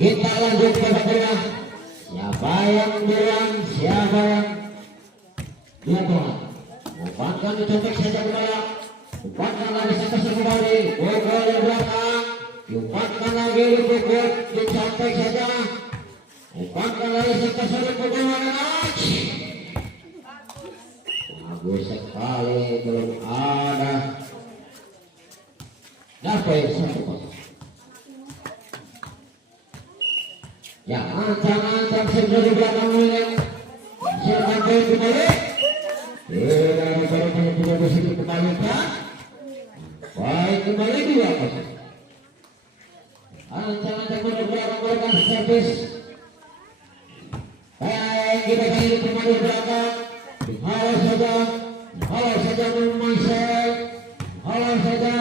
Kita lanjut ke bola. Siapa yang bilang, siapa yang dia bola. Umpankan dicotek saja bola. Umpankan lagi sampai kembali. Gol yang belakang. Umpankan lagi dipukul, dicotek saja. Umpankan lagi sampai bola. Bagus sekali, belum ada. Dapat yang satu. Ya, ancang-ancang sudah di belakang milik. Silakan kembali. Tidak ada tidak bisa dikembalikan. Baik, kembali 2-0. Ancang-ancang sudah belakang servis. Baik, kita kembali kembali belakang. Halo saja Marcel. Halo saja.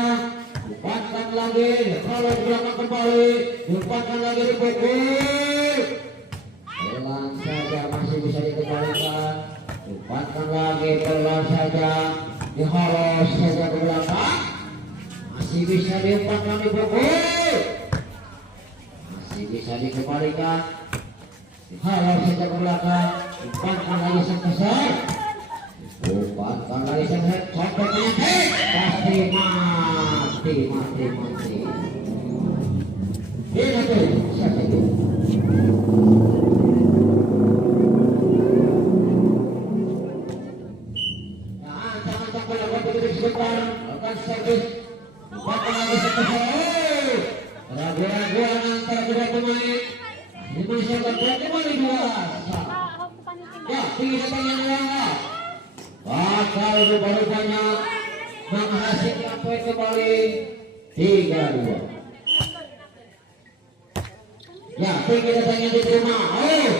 Umpankan lagi. Halo belakang kembali. Umpankan lagi dipukul. Pelan saja masih bisa dikembalikan. Umpankan lagi pelan saja. Dihalos saja ke belakang. Masih bisa diumpankan dipukul. Masih bisa dikembalikan. Dihalos saja ke belakang. Umpankan lagi sebesar. Umpankan lagi sebesar. Sampai pasti mati. Ini tuh siapa itu? Nah, jangan lewat begitu sebentar. Akan servis. Umpankan lagi sebesar. Ragu-raguan antara kedua pemain. Ini masih akan kembali 2. Ya, tidak yang lain. Bakal rupanya menghasilkan poin kembali 3-2. Ya, tinggi datangnya diterima. Ayo,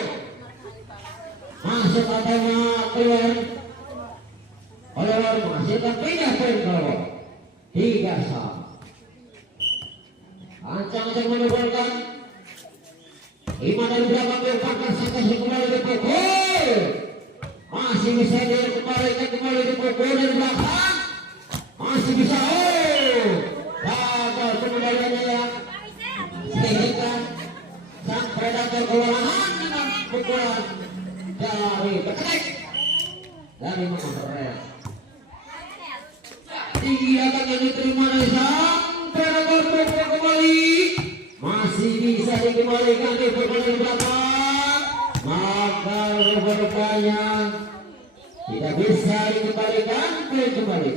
masuk ataunya keluar. Keluar menghasilkan 3 poin keluar. 3-1. Ancang-ancang menebalkan. 5 dari belakang diumpankan sampai kembali dipukul. Masih bisa kembali dipukul dari belakang. Masih bisa. Gagal kembaliannya ya. Sehingga sang predator kewalahan dengan pukulan dari Betek dari Mampere. Tinggi datang yang diterima dari sang predator pukul kembali. Masih bisa dikembalikan di pukul belakang. Maka rupanya tidak bisa dikembalikan. Kembali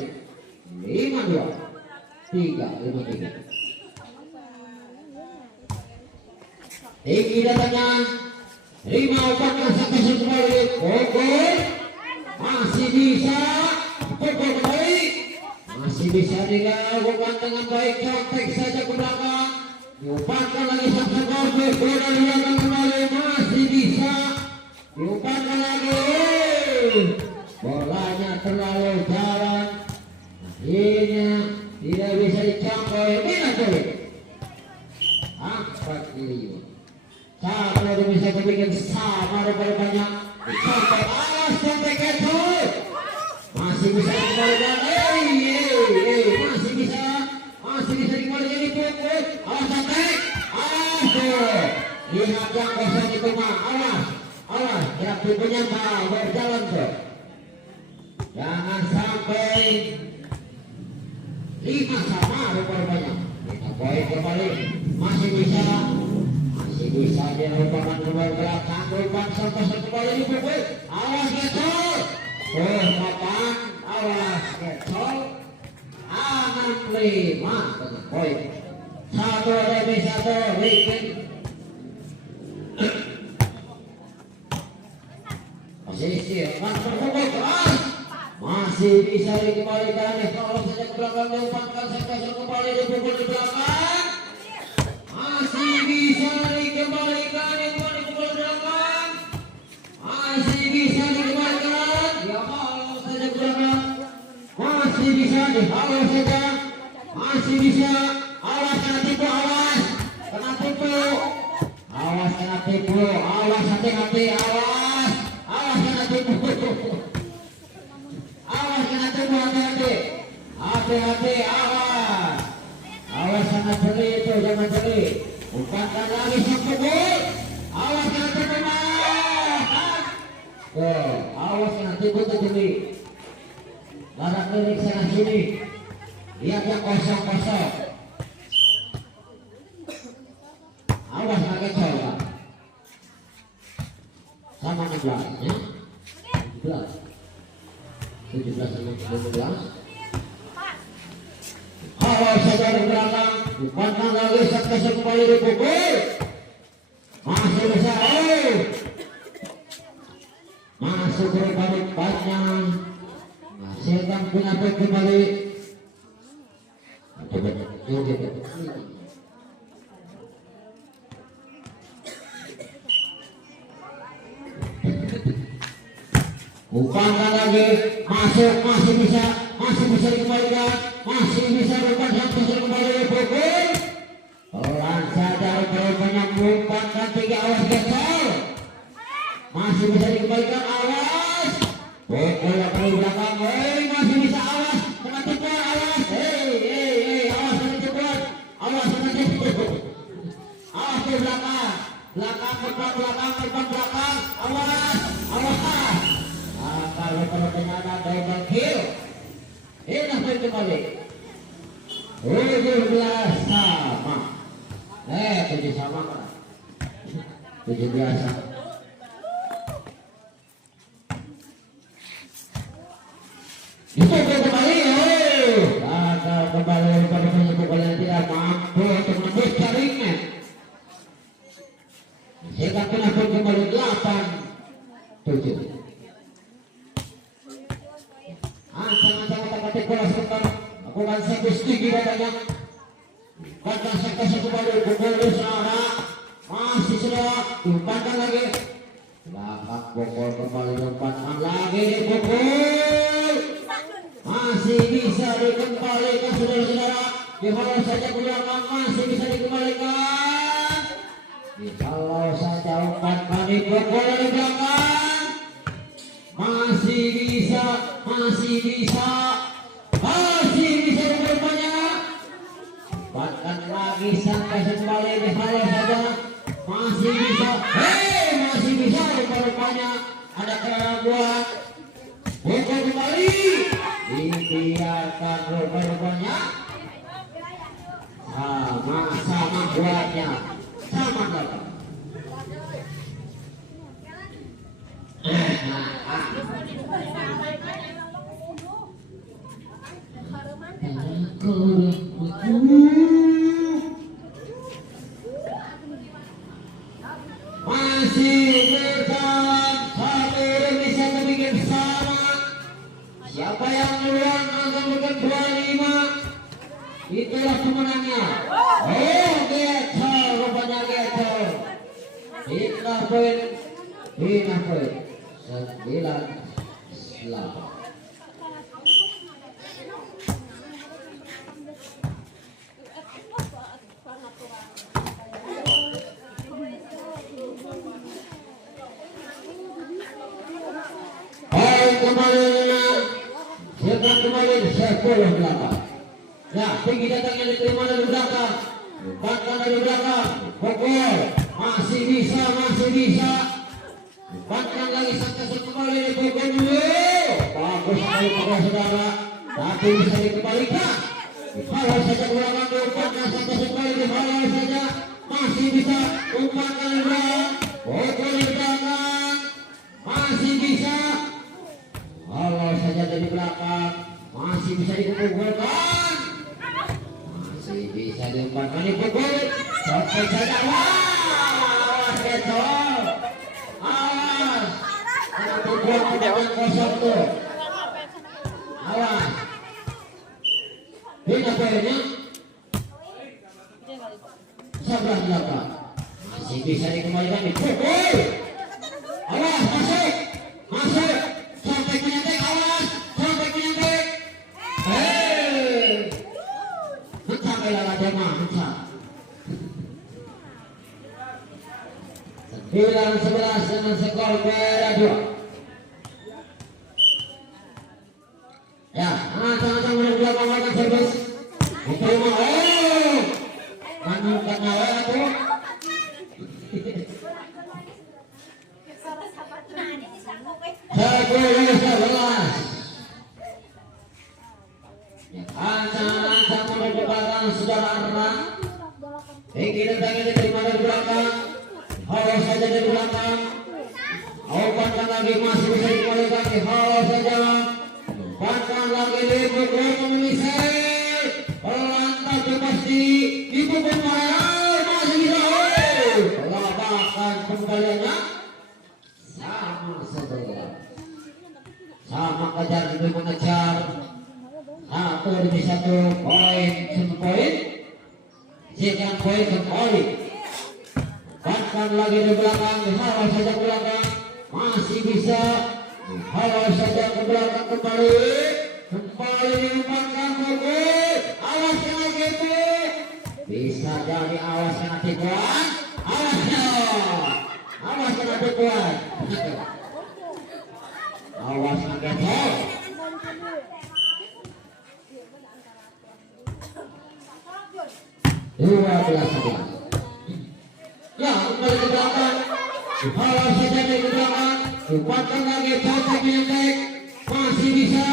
5-2. 3-5-3. Tinggi datangnya. 5 umpankan sampai kembali. Pukul. Masih bisa. Pukul kembali. Masih bisa dilakukan dengan baik. Contek saja ke belakang. Diumpankan lagi sampai gol. Bola dilakukan kembali. Masih bisa. Diumpankan lagi. Bolanya terlalu jalan. Akhirnya tidak bisa dicapai. Minat boleh. 4-5. Satu bisa kebikin sama rupanya. Sampai alas sampai kecil. Masih bisa dikembalikan. Masih bisa dikembalikan dipukul. Alas sampai. Alas. Lihat yang kosong itu mah. Alas. Gerak tubuhnya mau berjalan tuh. Jangan sampai 5 sama rupanya. Kita poin kembali. Masih bisa dia merupakan kembali belakang. Umpan sampai kembali dipukul. Awas kecil. Kapan? Awas kecil. 6-5 dengan poin. 1-1 bikin. Posisi masih bisa dikembalikan. Kalau saja ke belakang diumpankan sampai kembali dipukul di belakang. Masih bisa dikembalikan di belakang. Masih bisa dikembalikan. Ya kalau saja ke belakang. Masih bisa dihalau saja. Masih bisa. Awas kena tipu. Awas kena tipu. Awas hati-hati. Awas kena tipu. Awas kena tipu, hati-hati. Awas sangat jeli itu, jangan jeli. Umpankan lagi sang pukul. Awas nanti pemain. Awas nanti betul-betul. Larak lirik sana sini. Lihat yang kosong-kosong. Awas pakai coba. Sama 16 ya. 17 sama 19. Awas saja di belakang. Umpankan lagi sampai kembali dipukul. Masih bisa. Masuk ke balik panjang. Menghasilkan penapet kembali. Umpankan lagi, masuk, masih bisa dikembalikan, masih bisa umpan sampai kembali pukul. Pelan saja banyak umpankan 3 awas gesol. Masih bisa dikembalikan, awas. Pukul dari belakang, masih bisa awas, kena tepuk awas, awas kena tepuk, awas kena tepuk. Awas ke belakang, belakang, awas. Kalau ternyata double kill, ini apa kembali? 17 sama, 7 sama kan? 17 sama. Itu kembali, gagal kembali pada penyebab yang tidak mampu untuk menembus jaringan. Sehingga penakut kembali 8-7. Sangat-sangat takut bola sebentar. Lakukan servis tinggi badannya. Badan sektor kembali pukul di sana. Masih sudah umpankan lagi. Belakang pukul kembali umpankan lagi dipukul. Masih bisa dikembalikan saudara-saudara. Kalau saja belakang masih bisa dikembalikan. Kalau saja umpankan dipukul dari belakang. Masih bisa rupanya. Bahkan lagi sampai kembali di halo saja. Masih bisa rupanya. Ada keraguan. Pukul kembali. Dibiarkan rupanya. Sama buatnya. Sama dalam. Masih bertahan satu Indonesia bikin sama. Siapa yang duluan akan bikin 25, itulah pemenangnya. Geto rupanya Geto. Hina poin 9-8. Kembali 10-8. Ya, tinggi datangnya diterima dari belakang. Umpankan dari belakang. Pukul. Masih bisa. Umpankan lagi sampai kembali dipukul dulu. Bagus sekali pada saudara. Tapi bisa dikembalikan. Kalau saja belakang diumpankan sampai kembali dihalau saja. Masih bisa umpankan dari belakang. Pukul di belakang. Masih bisa. Kalau saja dari belakang. Masih bisa dikumpulkan. Masih bisa diumpankan dipukul. Sampai saja. Awas Geto. Awas. Ada pukul yang kosong tuh. Awas. Ini poinnya 11-8. Masih bisa dikembalikan dipukul. Awas masuk. Sampai menyentik. Awas. Sampai menyentik. Sampai lala dema. 9-11 dengan skor beda 2. Ya, sama-sama menunggu servis. Diterima. Manungkan awal itu. pertama. Tinggi tendangnya diterima dari belakang. Halo saja dari belakang. Umpankan lagi masih bisa dikembalikan. Halo saja. Umpankan lagi dipukul memisah. Pelan tapi pasti dipukul masih bisa. Lakukan kembaliannya sama saja. Sama kejar itu mengejar. 1-1 poin, 1 poin. Siapkan poin kembali. Bahkan lagi di belakang, halo saja ke belakang, masih bisa. Halo saja ke belakang kembali diumpankan pukul. Awas kena GP. Bisa jadi awas kena tipuan. Awas kena tipuan. Awas kena tipuan. 12-11. Ya, kembali ke belakang. Halo saja ke belakang. Umpankan lagi cacat penyontek. Masih bisa.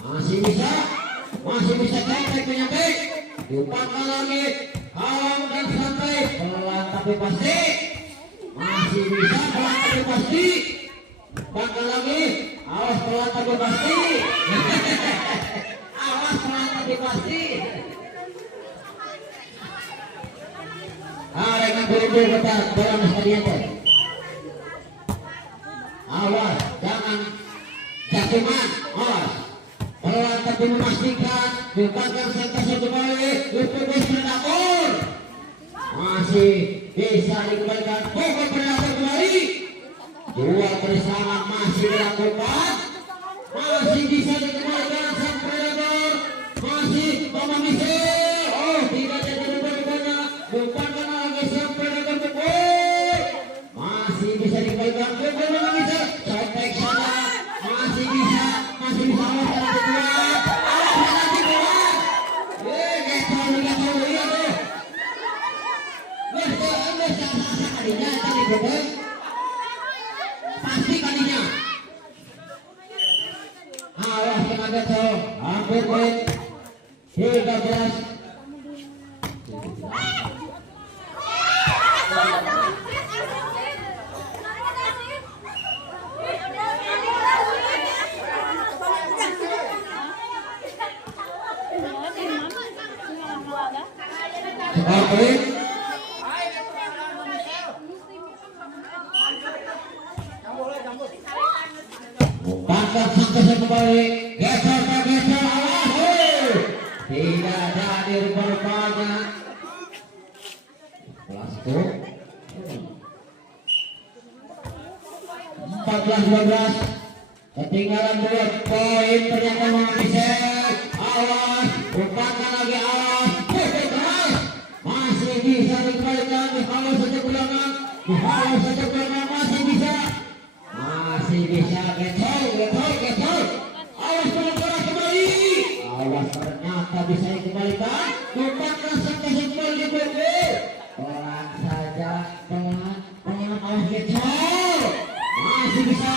Masih bisa cacat penyontek. Umpankan lagi. Kalem dan santai. Pelan tapi pasti. Masih bisa pelan tapi pasti. Umpankan lagi. Awas pelan tapi pasti. Awas pelan tapi pasti. Dengan buru-buru betul dalam stadion. Awas, jangan jatuhan. Awas, pelan tapi memastikan. Umpankan sentasi kembali. Dipukul predator. Masih bisa dikembalikan. Pukul predator kembali. Dua bersama masih dilakukan. Masih bisa dikembalikan sang predator. Masih memisah. Oh, tidak jadi rubah-rubahnya. Umpankan lagi sang predator pukul. Masih bisa dikembalikan. Pukul memisah. Contek saja. Masih bisa. Awas nanti kuat. Getol lihat tuh. Kalinya tadi pukul. Pasti kalinya. Awas kena getol. Hampir poin. 13. Umpankan sang kembali. Geser. Tidak jadi rupanya. Kelas itu 14-12. Ketinggalan 2 poin. Ternyata mengapisek. Awas. Umpankan lagi. Awas. Masih bisa dikembalikan. Dihalau saja belakang. Masih bisa. Getol. Awas pelan-pelan kembali. Awas ternyata bisa dikembalikan. Umpankan sang kembali dipukul. Pelan saja. Pelan. Awas getol. Masih bisa.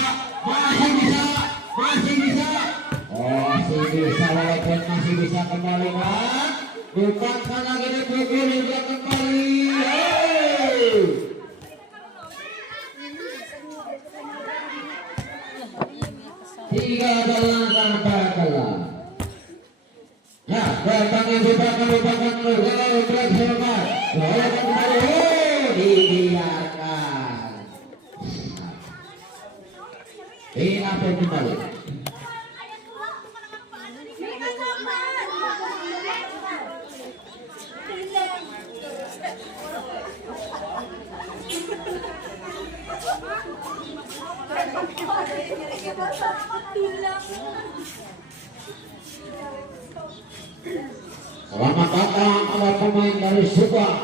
Walaupun masih bisa kembalikan. Umpankan lagi dipukul. Juga kembali. 3 tanpa kalah. Ya, datang yang dipakai dibiarkan. Ini kembali. Selamat datang para pemain dari Subang.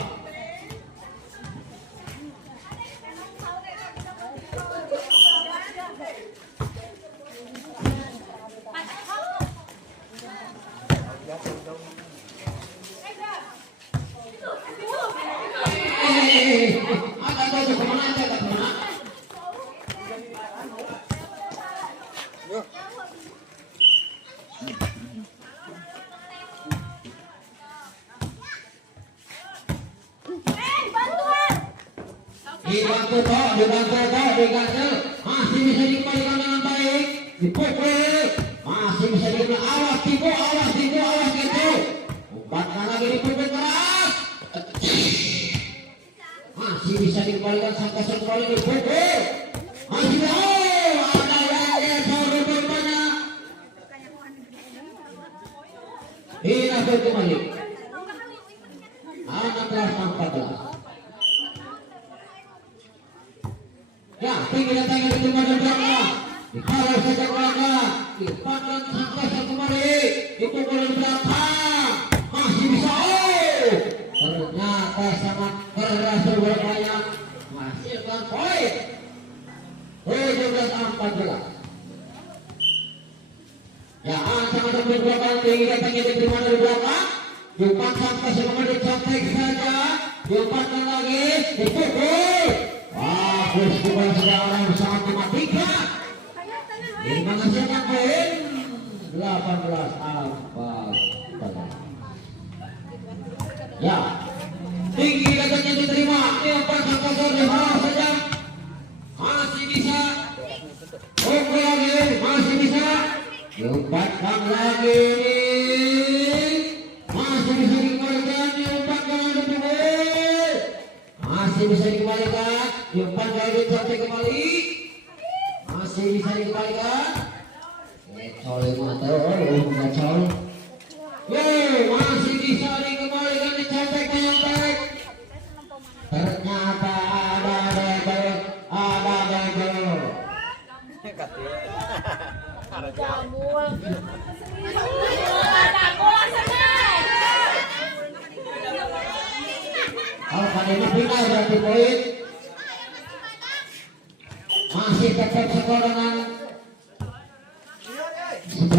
dibantu toh, diganjel, masih bisa dikembalikan dengan baik, dipukul, masih bisa dikembalikan, awas tipu gitu, umpankan lagi dipukul keras, masih bisa dikembalikan sampai sekali dipukul, masih ada yang geser rupanya, dilakukan kembali, anak kelas 14. Ya, tinggi datangnya diterima dan belakang. Dikawal saja belakang. Dipandang sampai kembali. Dipukul dari belakang. Masih bisa. Ternyata sangat keras berupaya menghasilkan poin. 17-14. Ya, sangat dari belakang. Tinggi datangnya diterima dari belakang. Diumpan sampai kembali cantik saja. Diumpankan lagi. Dipukul. Bagus kembali sekarang sangat mematikan. Lima hasilkan poin 18-14. Ya, tinggi katanya diterima. Diumpan sampai di bawah saja. Masih bisa. Oke lagi, masih bisa. Diumpankan lagi. Masih bisa dikembalikan. Diumpankan lagi. Masih bisa dikembalikan. Diumpan lagi sampai kembali. Masih bisa dikembalikan. Ngecol ngecol. Masih bisa dikembalikan dicetek nyontek. Ternyata ada degel. Kalau kali ini final berarti poin. Masih tetap skor dengan 19.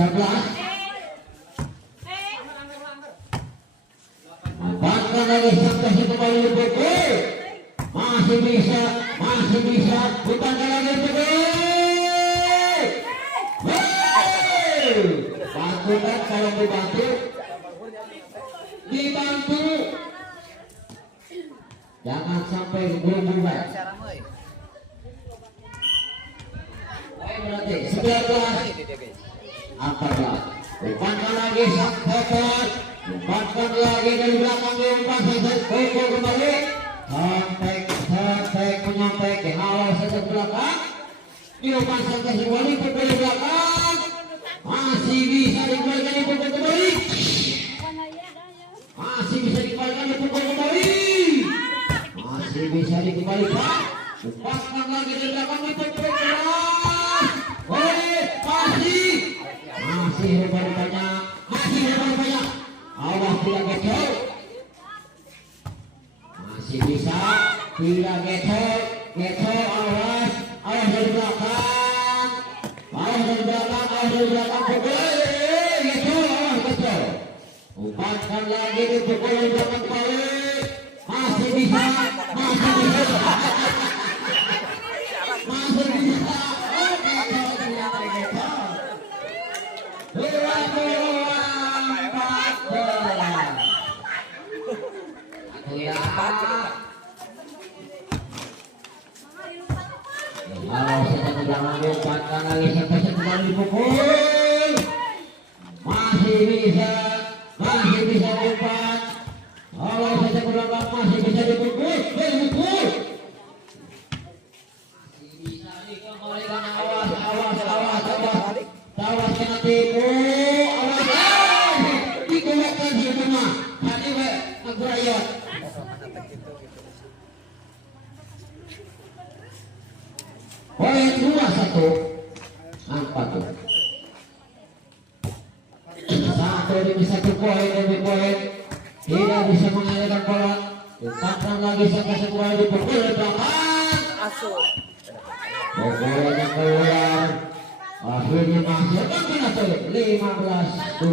Bahkan lagi sampai kembali dipukul. Masih bisa. Bukan lagi pukul. Bantu kan kalau dibantu. Jangan sampai berubah. Berarti 19-14. Umpankan lagi sampai. Umpankan lagi dari belakang diumpan sampai kembali. Sampai menyampai ke awal saja belakang. Diumpan sampai kembali pukul di belakang. Masih bisa dikembalikan dipukul kembali. Masih bisa dikembalikan dipukul kembali. Masih bisa dikembalikan. Umpankan lagi dari belakang dipukul keras. Masih rupanya. Awas tidak gecol. Masih bisa. Tidak gecol. Awas dari belakang. Pukul. Gecol. Umpankan lagi dipukul dari belakang kembali. Masih bisa. Kalau saya jangan lupakan lagi sampai kembali dipukul. Masih bisa umpan. Kalau saya berlambang masih bisa dipukul. Masih bisa dikembalikan. Awas kena tipu. Digunakan semua. Tadi ngegurayot. Poin 2-1. Satu demi satu poin demi poin. Tidak bisa mengalirkan bola. Umpankan lagi sampai sebuah dipukul di belakang. Bola keluar. Akhirnya masuk. 15-2.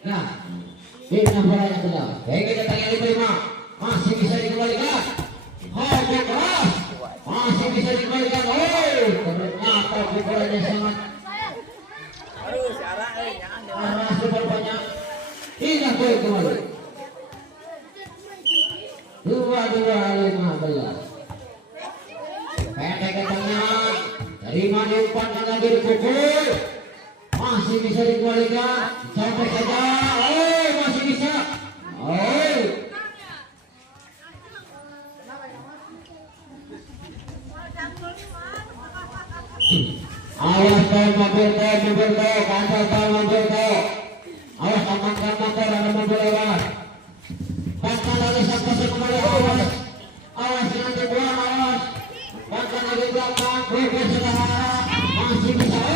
Nah, ini bola yang kedua. Pengen datangnya diterima. Masih bisa dikembalikan. Keras. Masih bisa dikembalikan. Ternyata pukulannya sangat keras banyak. Tidak boleh kembali. 22-15. Pendek ke tengah, terima diumpankan lagi dipukul, masih bisa dikembalikan, sampai saja, masih bisa, awas kau mobil kau, kancah kau mobil kau, awas amankan motor ada mobil lewat, pasang lagi sampai kembali awas nanti buang awas. Bahkan lagi belakang, bergeser masih bisa,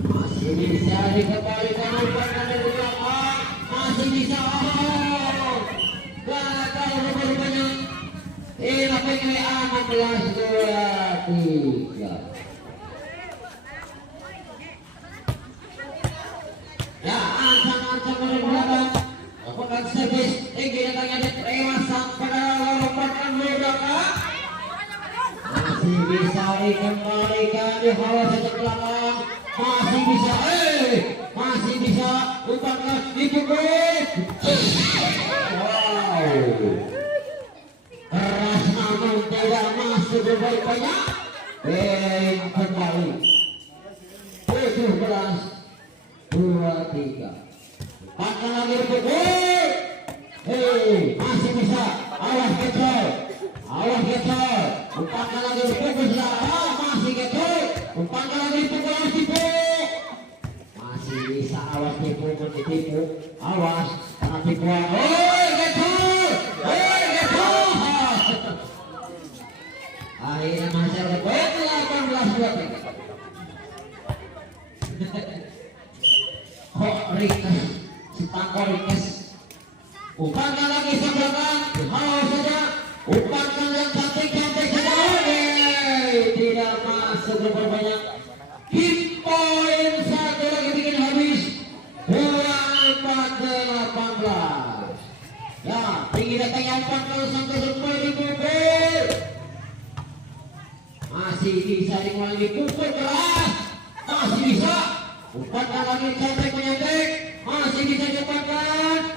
masih bisa dikembalikan umpankan dari belakang, masih bisa, gagal rupanya. Tapi kali 16-23. Ya, ancang-ancang dari belakang, lakukan servis, tinggi datangnya dewasa pada lompatan dari belakang. Masih bisa dikembalikan di hawa sejak belakang, masih bisa, masih bisa umpankan dipukul. Wow, keras namun tidak masuk berbaik banyak. Kembali 17-23. Umpankan lagi dipukul. Masih bisa, awas kecil. Awas getar, umpankan lagi dipukul saudara, masih getar, umpankan lagi dipukul, awas tipu, masih bisa, awas tipu, awas, karena tipuan, getar, akhirnya masih ada poin 18-23. Kok Rikes, si Tangko Rikes, umpankan lagi sebelakang, awas saja. Umpankan yang cantik-cantik saja, tidak masuk berbanyak. Hit poin satu lagi bikin habis, 24-18. Ya, tinggi datangnya umpankan sampai sempat dipukul. Masih bisa dimulai dipukul keras, masih bisa. Umpankan lagi cantik-cantik, masih bisa diumpankan.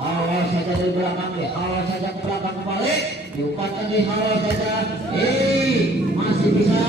Awas saja dari belakang ya, awas saja ke belakang kembali, diumpankan di awas saja, masih bisa,